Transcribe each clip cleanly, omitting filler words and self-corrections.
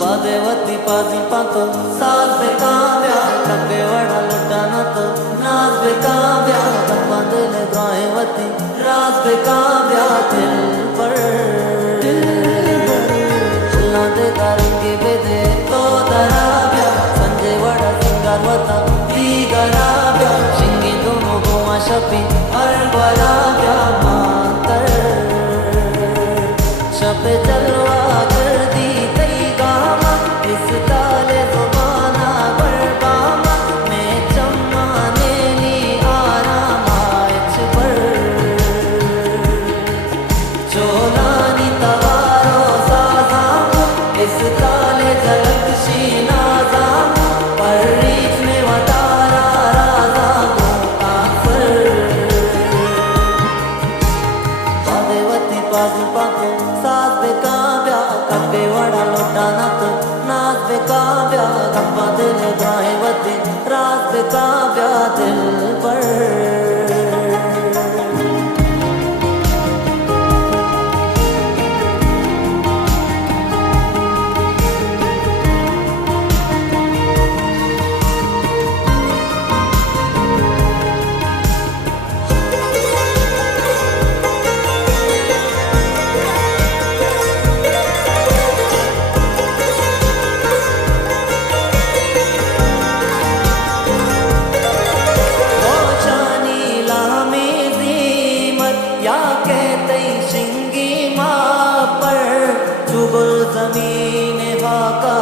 पादेवती पाजी पातो सास पे काव्या कपे वड़ा लुटाना तो नाज पे काव्या बंदल गायवती राज पे काव्या दिल पर लादे करंगे बेदे तो दराव्या संजय वड़ा सिंगारवता दी गराव्या शिंगी दोनों गोमा शपी हर बराव्या मातर शपे जलवा कर दी कई गामा इस ताले ज़ुबाना बरबामा मैं चम्माने ली आराम आयच पर चोलानी तवारो साजाम इस ताले झलक शीनाजाम पर रीच में वतारा राजा को आफर पादेवती पाजू पाको सास पे काव्या कपे वड़ा लुटाना तो नाज पे काव्या कपा दिल गायवती राज पे काव्या दिल पर ज़मीन वाका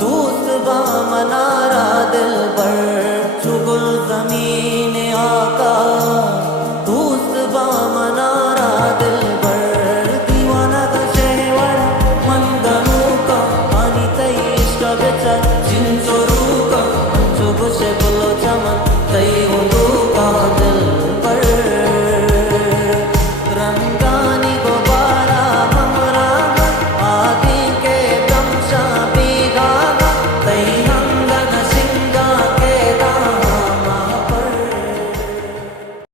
दूसरा मनारा दिल पर